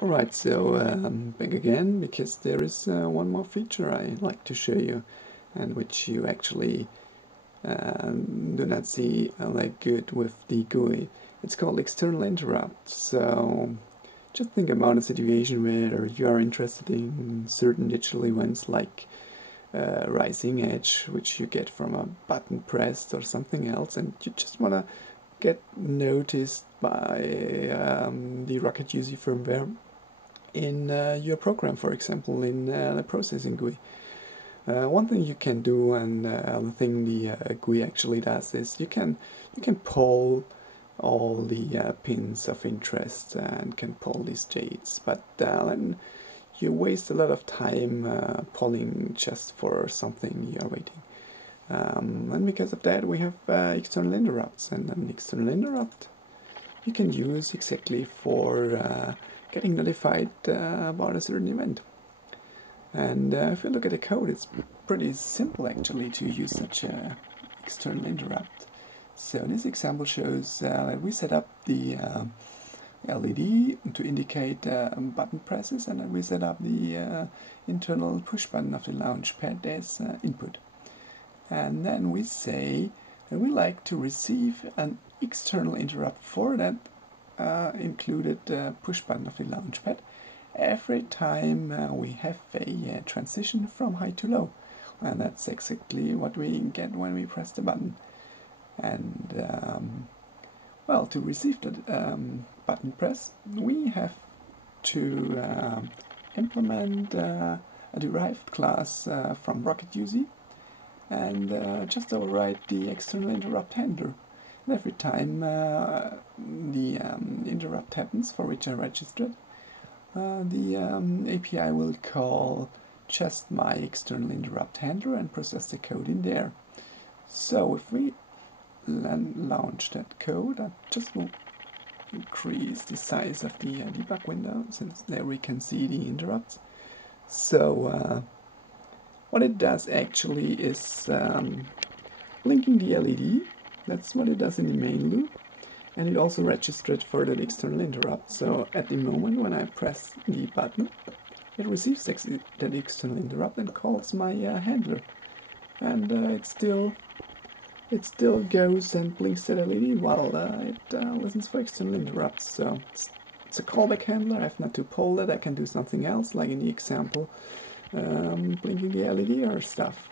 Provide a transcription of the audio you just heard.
Alright, so back again, because there is one more feature I like to show you, and which you actually do not see like good with the GUI. It's called external interrupt. So just think about a situation where you are interested in certain digital events like rising edge, which you get from a button pressed or something else, and you just want to get noticed by the ROCKETuC firmware in your program, for example, in the processing GUI. One thing you can do, and the thing the GUI actually does, is you can pull all the pins of interest and can pull these states, but then you waste a lot of time pulling just for something you're waiting. And because of that, we have external interrupts, and an external interrupt you can use exactly for getting notified about a certain event. And if you look at the code, it's pretty simple actually to use such an external interrupt. So this example shows that we set up the LED to indicate button presses, and then we set up the internal push button of the Launchpad as input. And then we say that we like to receive an external interrupt for that included push button of the Launchpad every time we have a transition from high to low. And that's exactly what we get when we press the button. And well, to receive the button press, we have to implement a derived class from ROCKETuC and just override the external interrupt handler. And every time the interrupt happens for which I registered, the API will call just my external interrupt handler and process the code in there. So if we launch that code, I just will increase the size of the debug window, since there we can see the interrupts. So what it does actually is blinking the LED. That's what it does in the main loop, and it also registered for that external interrupt. So at the moment when I press the button, it receives that external interrupt and calls my handler, and it still goes and blinks that LED while it listens for external interrupts. So it's a callback handler. I have not to poll that. I can do something else, like in the example, blinking the LED or stuff.